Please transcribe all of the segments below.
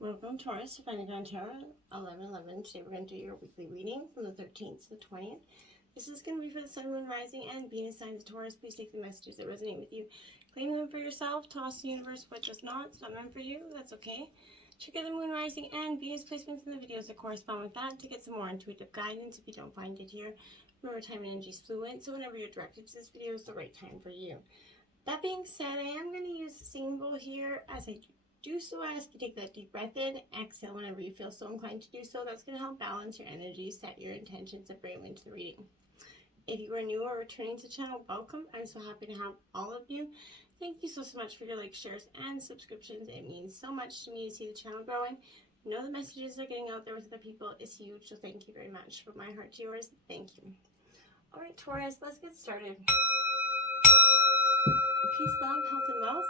Welcome, Taurus, to Finding on Tarot 11/11. Today we're going to do your weekly reading from the 13th to the 20th. This is going to be for the Sun, Moon, Rising, and Venus signs of Taurus. Please take the messages that resonate with you. Claim them for yourself. Toss the universe what does not. It's not meant for you. That's okay. Check out the Moon, Rising, and Venus placements in the videos that correspond with that to get some more intuitive guidance if you don't find it here. Remember, time and energy is fluid, so whenever you're directed to this video is the right time for you. That being said, I am going to use the singing bowl here as I do so. I ask you to take that deep breath in, exhale whenever you feel so inclined to do so. That's going to help balance your energy, set your intentions, and bring them into the reading. If you are new or returning to the channel, welcome. I'm so happy to have all of you. Thank you so much for your likes, shares, and subscriptions. It means so much to me to see the channel growing. You know the messages are getting out there with other people is huge, so thank you very much. From my heart to yours, thank you. All right, Taurus, let's get started. Peace, love, health, and wealth.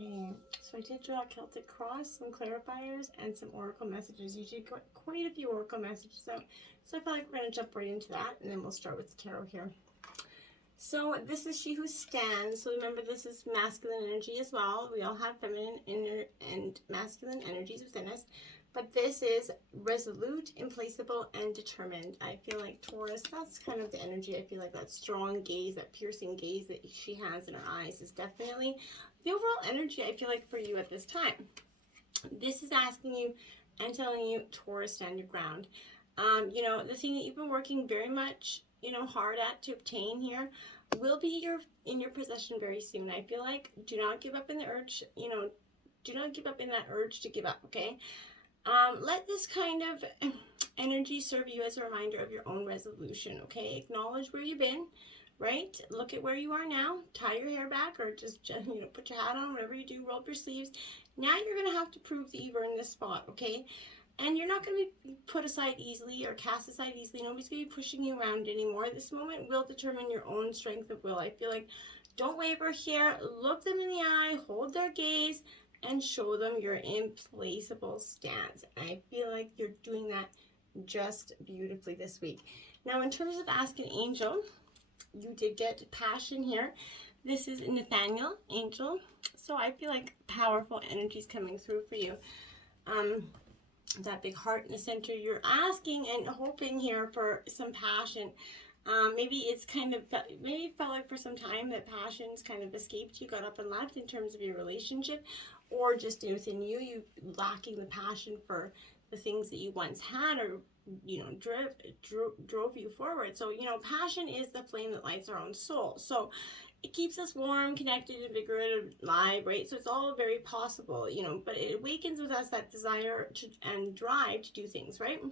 Okay, so I did draw a Celtic cross, some clarifiers, and some oracle messages. You did quite a few oracle messages out, so I feel like we're going to jump right into that, and then we'll start with the tarot here. So this is She Who Stands. So remember, this is masculine energy as well. We all have feminine, inner, and masculine energies within us. But this is resolute, implacable, and determined. I feel like Taurus, that's kind of the energy. I feel like that strong gaze, that piercing gaze that she has in her eyes is definitely the overall energy I feel like for you at this time. This is asking you and telling you, Taurus, stand your ground. You know, the thing that you've been working very much, hard at to obtain here will be in your possession very soon. I feel like do not give up in the urge, do not give up in that urge to give up, okay? Let this kind of energy serve you as a reminder of your own resolution, okay? Acknowledge where you've been, right? Look at where you are now. Tie your hair back or just put your hat on, whatever you do, roll up your sleeves. Now you're going to have to prove that you've earned this spot, okay? And you're not going to be put aside easily or cast aside easily. Nobody's going to be pushing you around anymore. This moment will determine your own strength of will. I feel like don't waver here. Look them in the eye, hold their gaze, and show them your implacable stance. I feel like you're doing that just beautifully this week. Now, in terms of Ask an Angel, you did get passion here. This is Nathaniel, angel. So I feel like powerful energies coming through for you. That big heart in the center, you're asking and hoping here for some passion. Maybe it's maybe it felt like for some time that passion's kind of escaped you, got up and left in terms of your relationship, or just within you lacking the passion for the things that you once had, or drove you forward. So passion is the flame that lights our own soul. So it keeps us warm, connected, invigorated, alive, right? So it's all very possible, but it awakens with us that desire and drive to do things, right?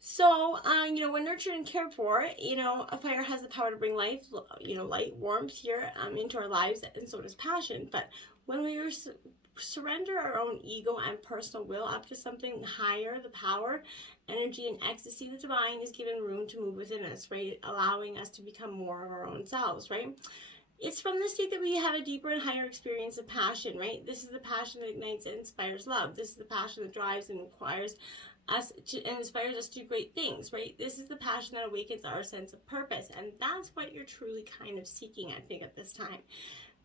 So, when nurtured and cared for, a fire has the power to bring life, light, warmth here into our lives, and so does passion. But when we surrender our own ego and personal will up to something higher, the power, energy, and ecstasy, the divine is given room to move within us, right? Allowing us to become more of our own selves, right? It's from this state that we have a deeper and higher experience of passion, right? This is the passion that ignites and inspires love. This is the passion that drives and requires us and inspires us to do great things, right? This is the passion that awakens our sense of purpose, and that's what you're truly kind of seeking, I think, at this time.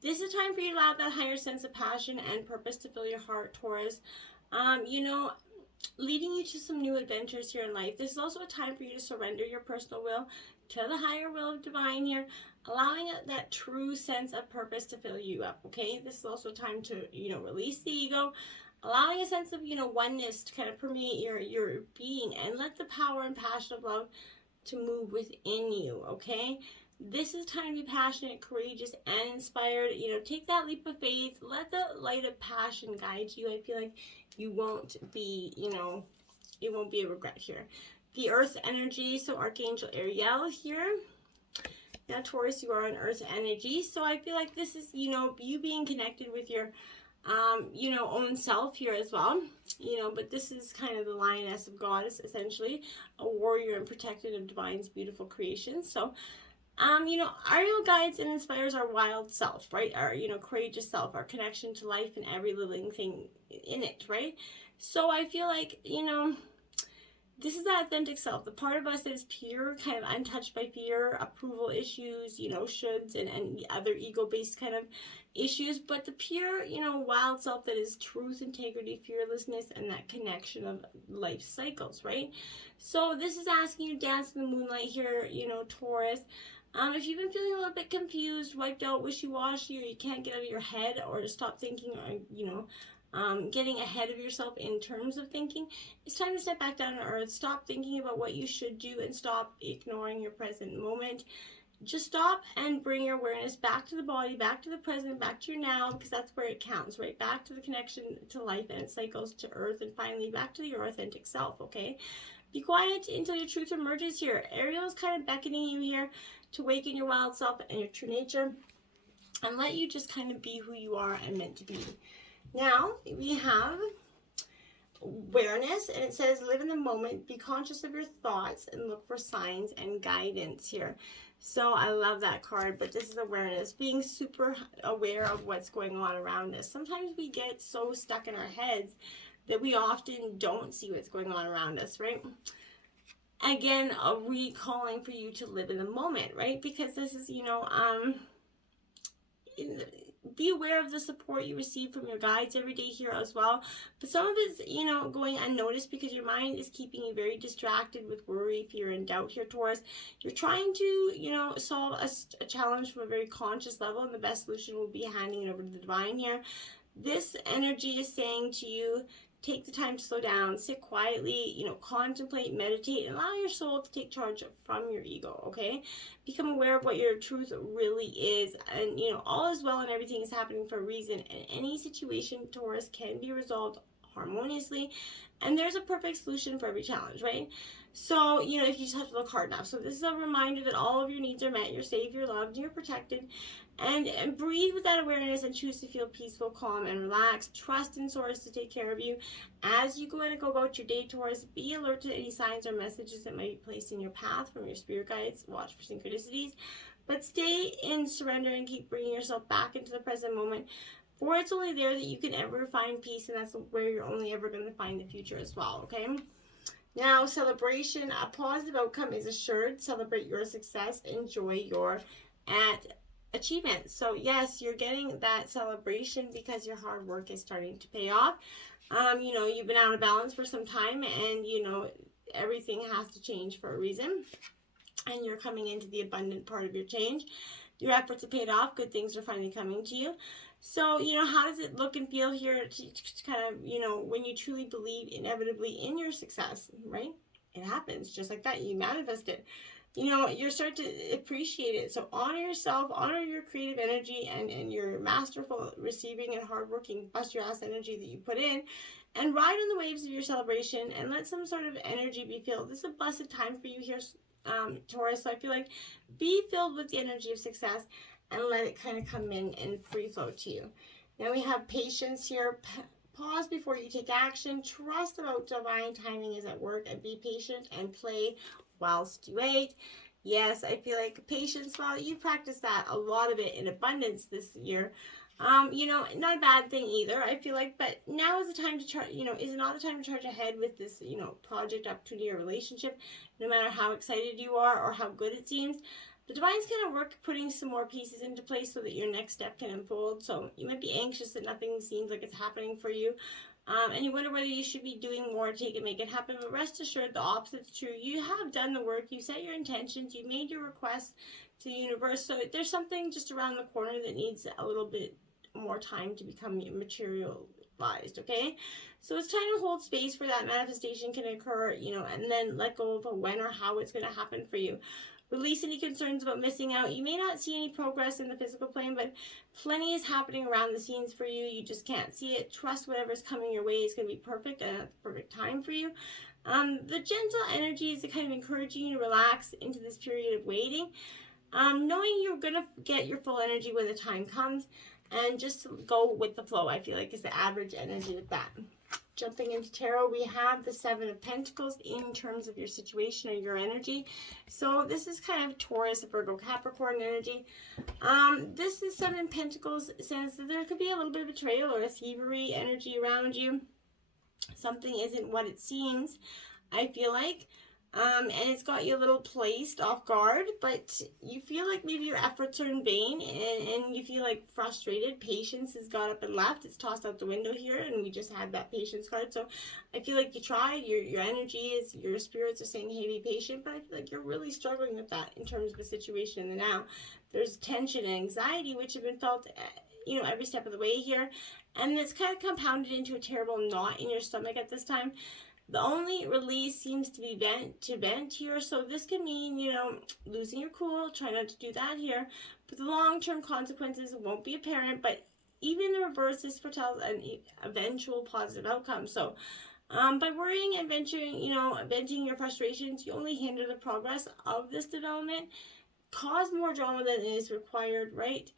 This is a time for you to allow that higher sense of passion and purpose to fill your heart, Taurus. Leading you to some new adventures here in life. This is also a time for you to surrender your personal will to the higher will of divine here, allowing that true sense of purpose to fill you up, okay? This is also a time to, release the ego, allowing a sense of, oneness to kind of permeate your being, and let the power and passion of love to move within you, okay? This is time to be passionate, courageous, and inspired. Take that leap of faith. Let the light of passion guide you. I feel like you won't be, it won't be a regret here. The earth energy, so Archangel Ariel here. Now, Taurus, you are on earth energy. So I feel like this is, you being connected with your own self here as well, but this is kind of the lioness of goddess, essentially, a warrior and protector of divine's beautiful creations. So, Ariel guides and inspires our wild self, right? Our, courageous self, our connection to life and every living thing in it, right? So I feel like, This is that authentic self, the part of us that is pure, kind of untouched by fear, approval issues, shoulds, and other ego-based kind of issues, but the pure, wild self that is truth, integrity, fearlessness, and that connection of life cycles, right? So this is asking you to dance in the moonlight here, Taurus. If you've been feeling a little bit confused, wiped out, wishy-washy, or you can't get out of your head, or stop thinking, or, getting ahead of yourself in terms of thinking, it's time to step back down to earth. Stop thinking about what you should do and stop ignoring your present moment. Just stop and bring your awareness back to the body, back to the present, back to your now, because that's where it counts, right? Back to the connection to life and its cycles, to earth, and finally back to your authentic self, okay? Be quiet until your truth emerges here. Ariel is kind of beckoning you here to awaken your wild self and your true nature and let you just kind of be who you are and meant to be. Now, we have awareness, and it says, live in the moment, be conscious of your thoughts, and look for signs and guidance here. So I love that card, but this is awareness, being super aware of what's going on around us. Sometimes we get so stuck in our heads that we often don't see what's going on around us, right? Again, a recalling for you to live in the moment, right? Because this is, be aware of the support you receive from your guides every day here as well. But some of it's, going unnoticed because your mind is keeping you very distracted with worry, fear, and doubt here, Taurus. You're trying to, solve a challenge from a very conscious level, and the best solution will be handing it over to the divine here. This energy is saying to you, take the time to slow down, sit quietly, contemplate, meditate, and allow your soul to take charge from your ego, okay? Become aware of what your truth really is, and, all is well and everything is happening for a reason, and any situation, Taurus, can be resolved harmoniously, and there's a perfect solution for every challenge, right? So, if you just have to look hard enough. So this is a reminder that all of your needs are met, you're safe, you're loved, you're protected. And breathe with that awareness and choose to feel peaceful, calm, and relaxed. Trust in Source to take care of you. As you go about your day, Taurus, be alert to any signs or messages that might be placed in your path from your spirit guides. Watch for synchronicities. But stay in surrender and keep bringing yourself back into the present moment. For it's only there that you can ever find peace, and that's where you're only ever going to find the future as well, okay? Now, celebration. A positive outcome is assured. Celebrate your success. Enjoy your achievement. So yes, you're getting that celebration because your hard work is starting to pay off. You've been out of balance for some time, and everything has to change for a reason, and you're coming into the abundant part of your change. Your efforts have paid off. Good things are finally coming to you. So, how does it look and feel here to kind of, when you truly believe inevitably in your success, right? It happens just like that. You manifest it. You're starting to appreciate it. So honor yourself, honor your creative energy and your masterful receiving and hardworking bust your ass energy that you put in, and ride on the waves of your celebration and let some sort of energy be filled. This is a blessed time for you here, Taurus. So I feel like be filled with the energy of success and let it kind of come in and free flow to you. Now we have patience here. Pause before you take action. Trust about divine timing is at work, and be patient and play whilst you wait. Yes, I feel like patience, well, you practiced that, a lot of it in abundance this year. Not a bad thing either, I feel like, but now is the time to charge, is not the time to charge ahead with this, project, opportunity, or relationship, no matter how excited you are or how good it seems. The divine's going to work putting some more pieces into place so that your next step can unfold. So you might be anxious that nothing seems like it's happening for you. And you wonder whether you should be doing more to make it happen. But rest assured, the opposite's true. You have done the work. You set your intentions. You made your requests to the universe. So there's something just around the corner that needs a little bit more time to become materialized, okay? So it's time to hold space for that manifestation can occur, and then let go of when or how it's going to happen for you. Release any concerns about missing out. You may not see any progress in the physical plane, but plenty is happening around the scenes for you. You just can't see it. Trust whatever's coming your way is going to be perfect, and at the perfect time for you. The gentle energy is kind of encouraging you to relax into this period of waiting. Knowing you're going to get your full energy when the time comes, and just go with the flow, I feel like, is the average energy with that. Jumping into tarot, we have the Seven of Pentacles in terms of your situation or your energy. So this is kind of Taurus, Virgo, Capricorn energy. This is Seven of Pentacles. It says that there could be a little bit of betrayal or a thievery energy around you. Something isn't what it seems. I feel like. And it's got you a little placed off guard, but you feel like maybe your efforts are in vain, and you feel like frustrated. Patience has got up and left. It's tossed out the window here, and we just had that patience card. So I feel like you tried. Your energy is, your spirits are saying, hey, be patient, but I feel like you're really struggling with that in terms of the situation in the now. There's tension and anxiety, which have been felt, every step of the way here, and it's kind of compounded into a terrible knot in your stomach at this time. The only release seems to be vent here, so this can mean, losing your cool. Try not to do that here, but the long-term consequences won't be apparent, but even the reverse, this foretells an eventual positive outcome. So by worrying and venting your frustrations, you only hinder the progress of this development, cause more drama than is required, right?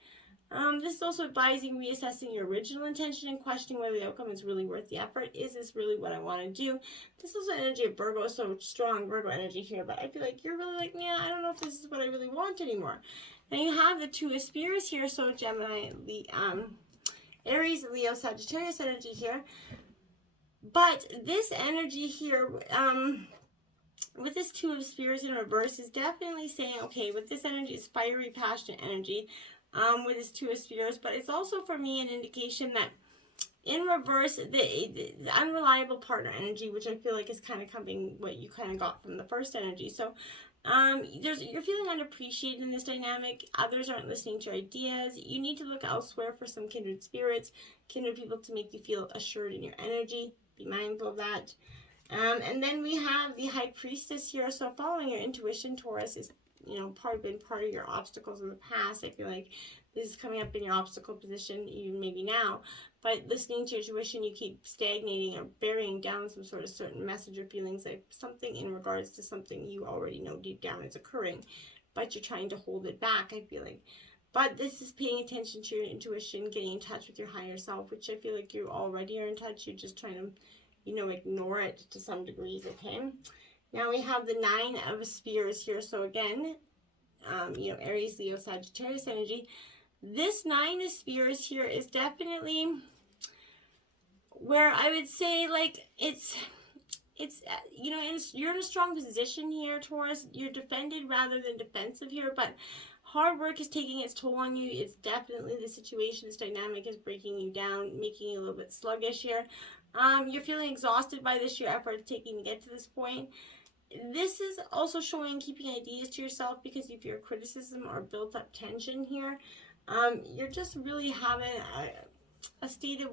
This is also advising reassessing your original intention and questioning whether the outcome is really worth the effort. Is this really what I want to do? This is also energy of Virgo, so strong Virgo energy here, but I feel like you're really like, yeah, I don't know if this is what I really want anymore. And you have the Two of Spears here, so Gemini, Aries, Leo, Sagittarius energy here. But this energy here, with this Two of Spears in reverse, is definitely saying, okay, with this energy, it's fiery, passionate energy. With his Two of Spears, but it's also for me an indication that in reverse, the unreliable partner energy, which I feel like is kind of coming what you kind of got from the first energy. So you're feeling unappreciated in this dynamic. Others aren't listening to your ideas. You need to look elsewhere for some kindred spirits, kindred people to make you feel assured in your energy. Be mindful of that. And then we have the High Priestess here. So following your intuition, Taurus, is part of your obstacles in the past. I feel like this is coming up in your obstacle position, even maybe now. But listening to your intuition, you keep stagnating or burying down some sort of certain message or feelings, like something in regards to something you already know deep down is occurring, but you're trying to hold it back, I feel like. But this is paying attention to your intuition, getting in touch with your higher self, which I feel like you already are in touch. You're just trying to, ignore it to some degrees, okay? Now we have the Nine of Spears here. So again, Aries, Leo, Sagittarius energy. This Nine of Spears here is definitely where I would say, like, it's you're in a strong position here, Taurus. You're defended rather than defensive here, but hard work is taking its toll on you. It's definitely the situation, this dynamic is breaking you down, making you a little bit sluggish here. You're feeling exhausted by this, your effort taking to get to this point. This is also showing keeping ideas to yourself because of your criticism or built up tension here. You're just really having a state of,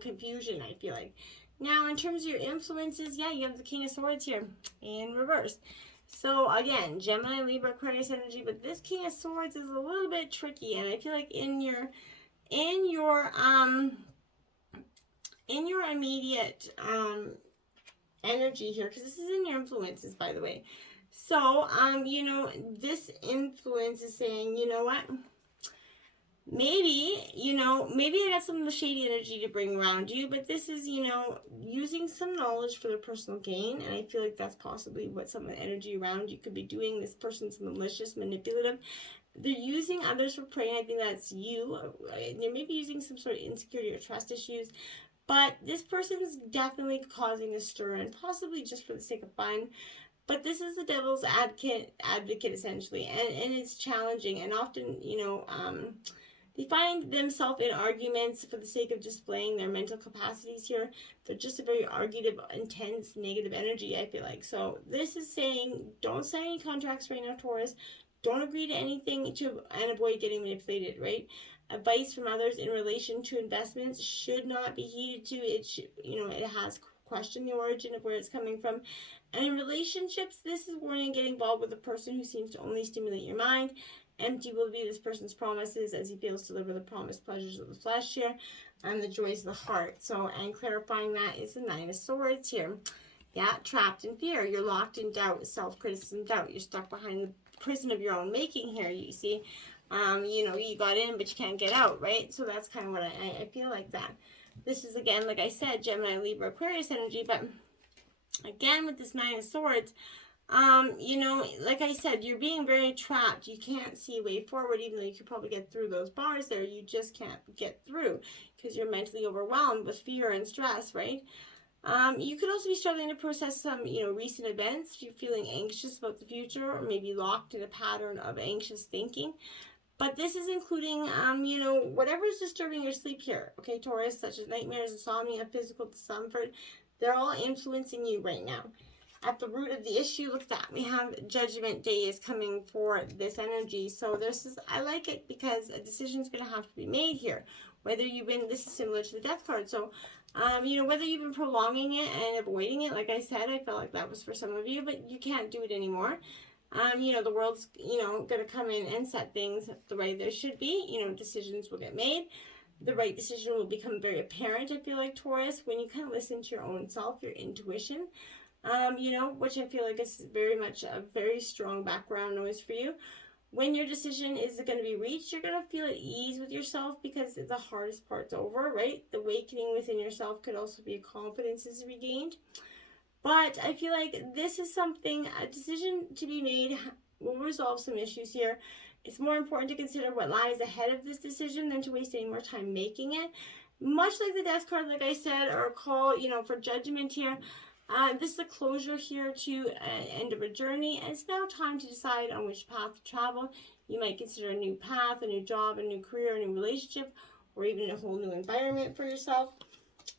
confusion, I feel like. Now, in terms of your influences, yeah, you have the King of Swords here in reverse. So, again, Gemini, Libra, Aquarius energy, but this King of Swords is a little bit tricky, and I feel like in your immediate energy here, because this is in your influences, by the way. So, this influence is saying, you know what? Maybe I got some shady energy to bring around you, but this is, using some knowledge for their personal gain, and I feel like that's possibly what some of the energy around you could be doing. This person's malicious, manipulative. They're using others for prey, and I think that's you. They're maybe using some sort of insecurity or trust issues. But this person is definitely causing a stir, and possibly just for the sake of fun. But this is the devil's advocate essentially, and it's challenging. And often, they find themselves in arguments for the sake of displaying their mental capacities here. They're just a very argumentative, intense, negative energy, I feel like. So this is saying, don't sign any contracts right now, Taurus. Don't agree to anything and avoid getting manipulated, right? Advice from others in relation to investments should not be heeded to. It should, it has questioned the origin of where it's coming from. And in relationships, this is warning getting involved with a person who seems to only stimulate your mind. Empty will be this person's promises as he fails to deliver the promised pleasures of the flesh here and the joys of the heart. So, and clarifying that is the Nine of Swords here. Yeah, trapped in fear. You're locked in doubt, self-criticism, doubt. You're stuck behind the prison of your own making here, you see. You got in, but you can't get out, right? So that's kind of what I feel like that. This is, again, like I said, Gemini, Libra, Aquarius energy, but again, with this Nine of Swords, like I said, you're being very trapped. You can't see a way forward, even though you could probably get through those bars there. You just can't get through because you're mentally overwhelmed with fear and stress, right? You could also be struggling to process some, recent events. You're feeling anxious about the future, or maybe locked in a pattern of anxious thinking. But this is including, whatever is disturbing your sleep here, okay, Taurus, such as nightmares, insomnia, physical discomfort. They're all influencing you right now. At the root of the issue, look at that. We have Judgment Day is coming for this energy. So I like it because a decision is going to have to be made here. Whether you've been, this is similar to the Death card. So, whether you've been prolonging it and avoiding it, like I said, I felt like that was for some of you, but you can't do it anymore. The world's, going to come in and set things the way they should be. Decisions will get made. The right decision will become very apparent, I feel like, Taurus, when you kind of listen to your own self, your intuition, which I feel like is very much a very strong background noise for you. When your decision is going to be reached, you're going to feel at ease with yourself because the hardest part's over, right? The awakening within yourself could also be confidence is regained. But I feel like this is something, a decision to be made will resolve some issues here. It's more important to consider what lies ahead of this decision than to waste any more time making it. Much like the Death card, like I said, or a call, for judgment here. This is a closure here to an end of a journey, and it's now time to decide on which path to travel. You might consider a new path, a new job, a new career, a new relationship, or even a whole new environment for yourself.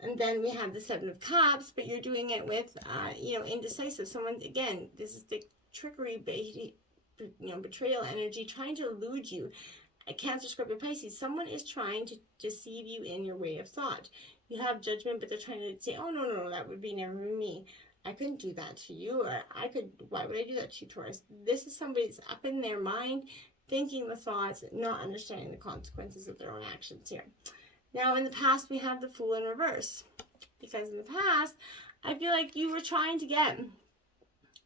And then we have the Seven of Cups, but you're doing it with, indecisive. Someone, again, this is the trickery, betrayal energy, trying to elude you. A Cancer, Scorpio, Pisces, someone is trying to deceive you in your way of thought. You have judgment, but they're trying to say, oh, no, that would be never me. I couldn't do that to you, or why would I do that to you, Taurus? This is somebody that's up in their mind, thinking the thoughts, not understanding the consequences of their own actions here. Now, in the past, we have the Fool in reverse. Because in the past, I feel like you were trying to get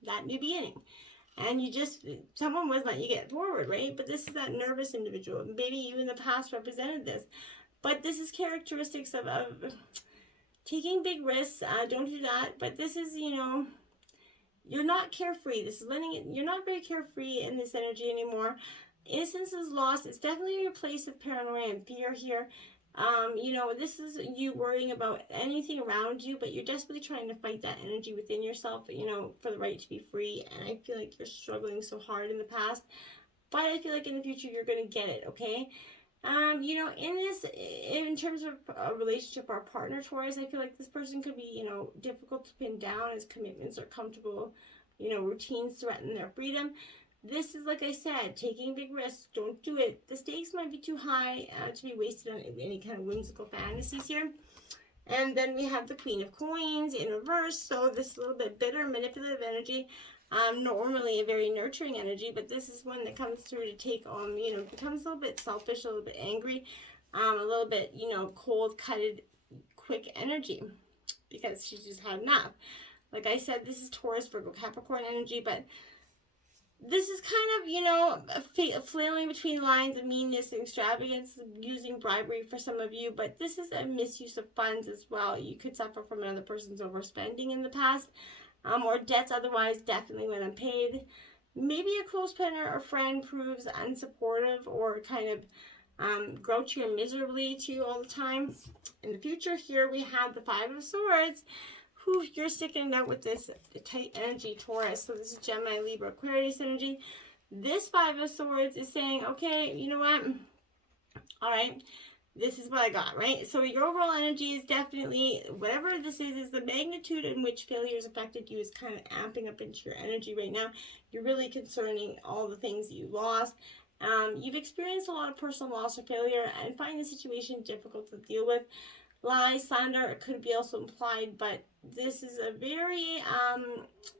that new beginning. And someone was letting you get forward, right? But this is that nervous individual. Maybe you in the past represented this. But this is characteristics of taking big risks. Don't do that. But this is, you're not carefree. This is you're not very carefree in this energy anymore. Innocence is lost. It's definitely your place of paranoia and fear here. This is you worrying about anything around you, but you're desperately trying to fight that energy within yourself, for the right to be free. And I feel like you're struggling so hard in the past, but I feel like in the future you're going to get it, okay? In terms of a relationship or a partner, Taurus, I feel like this person could be, difficult to pin down as commitments are comfortable, routines threaten their freedom. This is, like I said, taking big risks. Don't do it. The stakes might be too high to be wasted on any kind of whimsical fantasies here. And then we have the Queen of Coins in reverse. So this is a little bit bitter, manipulative energy. Normally a very nurturing energy, but this is one that comes through to take on, becomes a little bit selfish, a little bit angry, a little bit, cold-cutted, quick energy because she's just had enough. Like I said, this is Taurus, Virgo, Capricorn energy, but this is kind of, flailing between lines of meanness and extravagance, using bribery for some of you, but this is a misuse of funds as well. You could suffer from another person's overspending in the past, or debts otherwise definitely went unpaid. Maybe a close partner or friend proves unsupportive or kind of grouchy or miserably to you all the time. In the future here we have the Five of Swords. You're sticking out with this tight energy, Taurus. So this is Gemini, Libra, Aquarius energy. This Five of Swords is saying, okay, you know what? All right, this is what I got, right? So your overall energy is definitely, whatever this is the magnitude in which failures affected you is kind of amping up into your energy right now. You're really concerning all the things that you lost. You've experienced a lot of personal loss or failure and find the situation difficult to deal with. Lies, slander, it could be also implied, but this is a very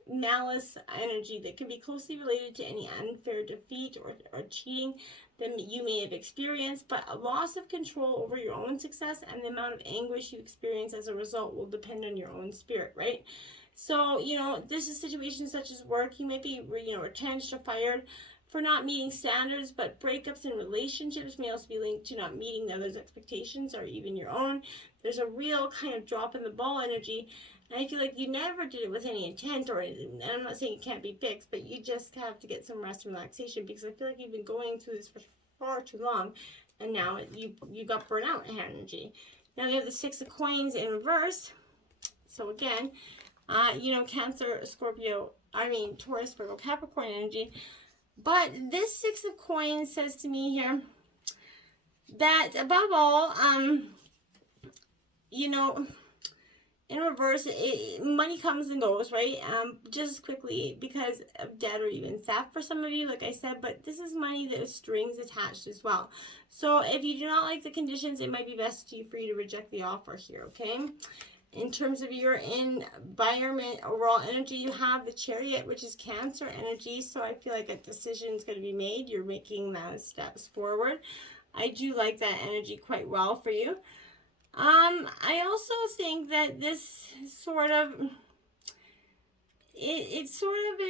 malice energy that can be closely related to any unfair defeat or cheating that you may have experienced, but a loss of control over your own success and the amount of anguish you experience as a result will depend on your own spirit, right? So, this is situations such as work. You might be, retrenched or fired for not meeting standards, but breakups in relationships may also be linked to not meeting the other's expectations or even your own. There's a real kind of drop in the ball energy, and I feel like you never did it with any intent, and I'm not saying it can't be fixed, but you just have to get some rest and relaxation, because I feel like you've been going through this for far too long, and now you got burnout energy. Now we have the Six of Coins in reverse. So again, Cancer, Scorpio, Taurus, Virgo, Capricorn energy. But this Six of Coins says to me here that above all, in reverse, money comes and goes, right? Just as quickly because of debt or even theft for some of you, like I said, but this is money that has strings attached as well. So if you do not like the conditions, it might be best for you to reject the offer here, okay? In terms of your environment, overall energy, you have the Chariot, which is Cancer energy. So I feel like a decision is going to be made. You're making those steps forward. I do like that energy quite well for you. I also think that this sort of, it's sort of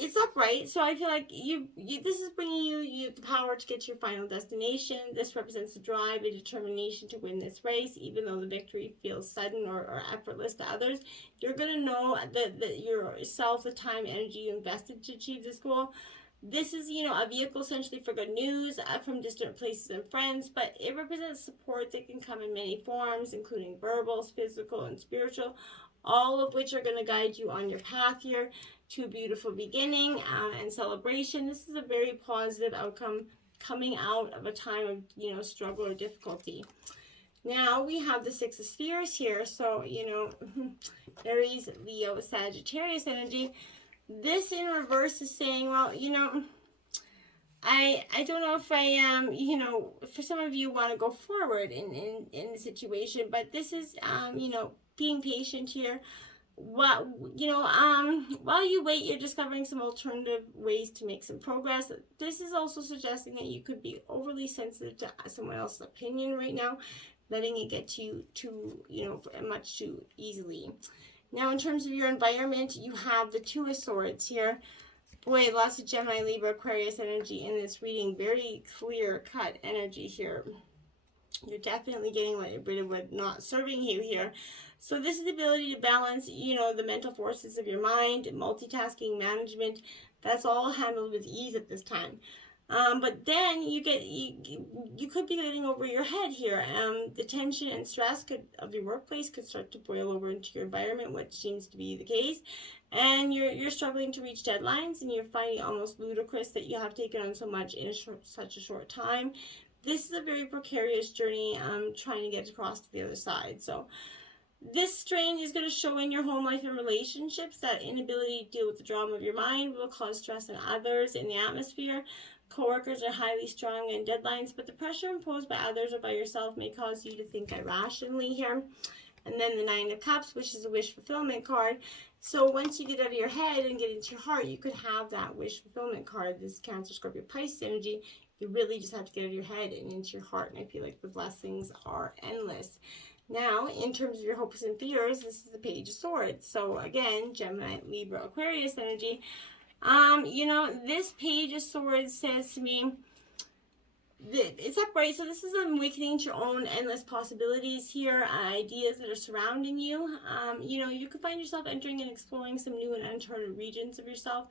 it's upright. So I feel like this is bringing you the power to get to your final destination. This represents the drive and determination to win this race, even though the victory feels sudden or effortless to others. You're going to know that yourself, the time, energy you invested to achieve this goal. This is, a vehicle essentially for good news from distant places and friends, but it represents support that can come in many forms, including verbal, physical, and spiritual, all of which are going to guide you on your path here to a beautiful beginning and celebration. This is a very positive outcome coming out of a time of, struggle or difficulty. Now we have the Six of Spheres here, so, Aries, Leo, Sagittarius energy. This in reverse is saying, well, I don't know if I, for some of you want to go forward in the situation, but this is, being patient here. While you wait, you're discovering some alternative ways to make some progress. This is also suggesting that you could be overly sensitive to someone else's opinion right now, letting it get to you too, much too easily. Now, in terms of your environment, you have the Two of Swords here. Boy, lots of Gemini, Libra, Aquarius energy in this reading. Very clear-cut energy here. You're definitely getting rid of what not serving you here. So this is the ability to balance, the mental forces of your mind, multitasking, management. That's all handled with ease at this time. But then you could be getting over your head here. The tension and stress of your workplace could start to boil over into your environment, which seems to be the case. And you're struggling to reach deadlines, and you're finding it almost ludicrous that you have taken on so much in such a short time. This is a very precarious journey trying to get across to the other side. So this strain is going to show in your home life and relationships. That inability to deal with the drama of your mind will cause stress in others in the atmosphere. Coworkers are highly strung in deadlines, but the pressure imposed by others or by yourself may cause you to think irrationally here. And then the Nine of Cups, which is a wish fulfillment card. So once you get out of your head and get into your heart, you could have that wish fulfillment card, this Cancer, Scorpio, Pisces energy. You really just have to get out of your head and into your heart, and I feel like the blessings are endless. Now, in terms of your hopes and fears, this is the Page of Swords. So again, Gemini, Libra, Aquarius energy. This Page of Swords says to me, it's upright, so this is an awakening to your own endless possibilities here, ideas that are surrounding you. You could find yourself entering and exploring some new and uncharted regions of yourself,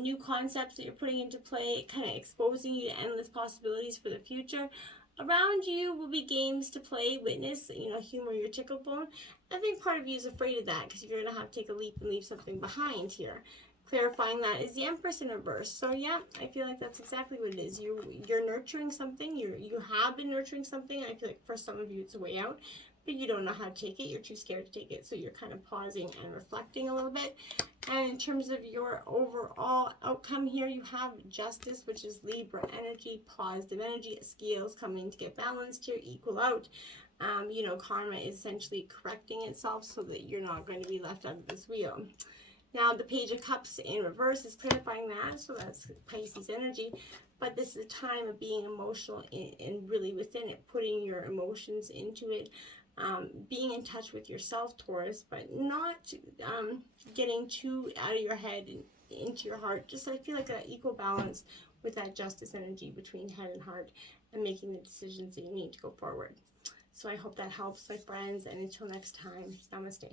new concepts that you're putting into play, kind of exposing you to endless possibilities for the future. Around you will be games to play, witness, humor your tickle bone. I think part of you is afraid of that because you're going to have to take a leap and leave something behind here. Clarifying that is the Empress in reverse. So yeah, I feel like that's exactly what it is. You're nurturing something. You have been nurturing something. I feel like for some of you it's a way out, but you don't know how to take it. You're too scared to take it. So you're kind of pausing and reflecting a little bit. And in terms of your overall outcome here, you have Justice, which is Libra energy, positive energy, scales coming to get balanced here, equal out. Karma is essentially correcting itself so that you're not going to be left out of this wheel. Now, the Page of Cups in reverse is clarifying that, so that's Pisces energy. But this is a time of being emotional and really within it, putting your emotions into it, being in touch with yourself, Taurus, but not getting too out of your head and into your heart. Just I feel like an equal balance with that Justice energy between head and heart and making the decisions that you need to go forward. So I hope that helps, my friends, and until next time, namaste.